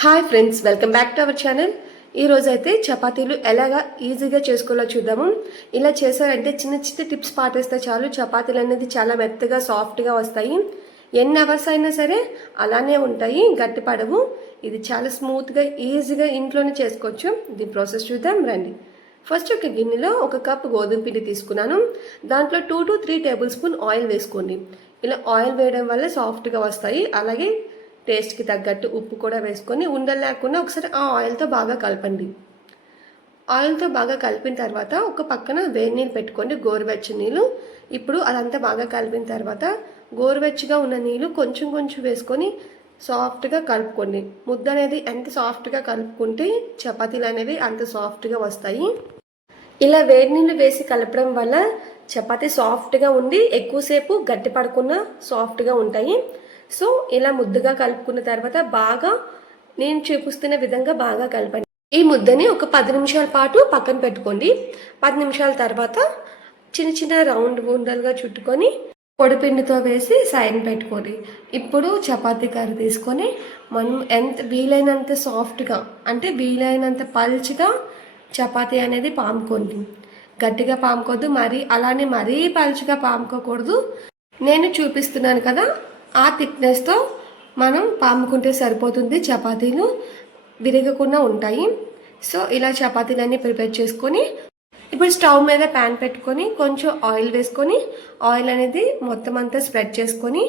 Hi friends, welcome back to our channel. ఈరోజు అయితే చపాతీలు ఎలాగా ఈజీగా చేసుకోవాలో చూద్దాము. ఇలా చేశారంటే చిన్న చిన్న టిప్స్ పాటిస్తే చాలు, చపాతీలు అనేది చాలా మెత్తగా సాఫ్ట్గా వస్తాయి. ఎన్ని అవర్స్ అయినా సరే అలానే ఉంటాయి, గట్టిపడవు. ఇది చాలా స్మూత్గా ఈజీగా ఇంట్లోనే చేసుకోవచ్చు. దీని ప్రాసెస్ చూద్దాం రండి. ఫస్ట్ ఒక గిన్నెలో 1 కప్ గోధుమ పిండి తీసుకున్నాను. దాంట్లో 2 to 3 టేబుల్ స్పూన్ ఆయిల్ వేసుకోండి. ఇలా ఆయిల్ వేయడం వల్ల సాఫ్ట్గా వస్తాయి. అలాగే టేస్ట్కి తగ్గట్టు ఉప్పు కూడా వేసుకొని ఉండలు లేకుండా ఒకసారి ఆ ఆయిల్తో బాగా కలపండి. ఆయిల్తో బాగా కలిపిన తర్వాత ఒక పక్కన వేడి నీళ్ళు పెట్టుకోండి, గోరువెచ్చని నీళ్ళు. ఇప్పుడు అదంతా బాగా కలిపిన తర్వాత గోరువెచ్చగా ఉన్న నీళ్ళు కొంచెం కొంచెం వేసుకొని సాఫ్ట్గా కలుపుకోండి. ముద్ద అనేది ఎంత సాఫ్ట్గా కలుపుకుంటే చపాతీలు అనేవి అంత సాఫ్ట్గా వస్తాయి. ఇలా వేడి నీళ్ళు వేసి కలపడం వల్ల చపాతీ సాఫ్ట్గా ఉండి ఎక్కువసేపు గట్టి పడకుండా సాఫ్ట్గా ఉంటాయి. సో ఇలా ముద్దగా కలుపుకున్న తర్వాత బాగా నేను చూపిస్తున్న విధంగా బాగా కలపండి. ఈ ముద్దని ఒక 10 నిమిషాల పాటు పక్కన పెట్టుకోండి. 10 నిమిషాల తర్వాత చిన్న చిన్న రౌండ్ ఉండలుగా చుట్టుకొని పొడిపిండితో వేసి సైడ్ పెట్టుకోండి. ఇప్పుడు చపాతీ కర్ర తీసుకొని మనం ఎంత వీలైనంత సాఫ్ట్గా, అంటే వీలైనంత పల్చగా చపాతీ అనేది పాముకోండి. గట్టిగా పాముకోవద్దు, మరీ పల్చగా పాముకోకూడదు. నేను చూపిస్తున్నాను కదా, ఆ థిక్నెస్తో మనం పాముకుంటే సరిపోతుంది. చపాతీలు విరగకుండా ఉంటాయి. సో ఇలా చపాతీలన్నీ ప్రిపేర్ చేసుకొని ఇప్పుడు స్టవ్ మీద ప్యాన్ పెట్టుకొని కొంచెం ఆయిల్ వేసుకొని ఆయిల్ అనేది మొత్తం అంతా స్ప్రెడ్ చేసుకొని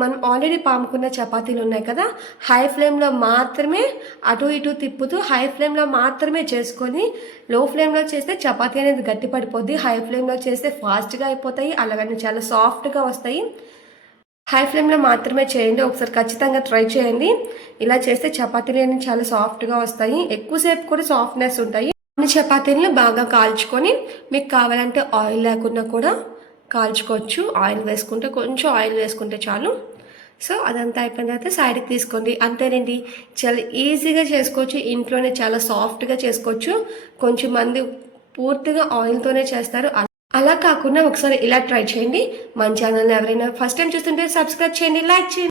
మనం ఆల్రెడీ పాముకున్న చపాతీలు ఉన్నాయి కదా, హై ఫ్లేమ్లో మాత్రమే అటు ఇటు తిప్పుతూ హై ఫ్లేమ్లో మాత్రమే చేసుకొని, లో ఫ్లేమ్లో చేస్తే చపాతీ అనేది గట్టి పడిపోద్ది. హై ఫ్లేమ్లో చేస్తే ఫాస్ట్గా అయిపోతాయి, అలాగని చాలా సాఫ్ట్గా వస్తాయి. హై ఫ్లేమ్లో మాత్రమే చేయండి. ఒకసారి ఖచ్చితంగా ట్రై చేయండి. ఇలా చేస్తే చపాతీలు అనేవి చాలా సాఫ్ట్గా వస్తాయి, ఎక్కువసేపు కూడా సాఫ్ట్నెస్ ఉంటాయి. అన్ని చపాతీలను బాగా కాల్చుకొని మీకు కావాలంటే ఆయిల్ లేకుండా కూడా కాల్చుకోవచ్చు. ఆయిల్ వేసుకుంటే కొంచెం ఆయిల్ వేసుకుంటే చాలు. సో అదంతా అయిపోయిన తర్వాత సైడ్కి తీసుకోండి. అంతేనండి, చాలా ఈజీగా చేసుకోవచ్చు. ఇంట్లోనే చాలా సాఫ్ట్గా చేసుకోవచ్చు. కొంచెం మంది పూర్తిగా ఆయిల్తోనే చేస్తారు. అలా కాకుండా ఒకసారి ఇలా ట్రై చేయండి. మన ఛానల్ని ఎవరైనా ఫస్ట్ టైం చూస్తుంటే సబ్స్క్రైబ్ చేయండి, లైక్ చేయండి.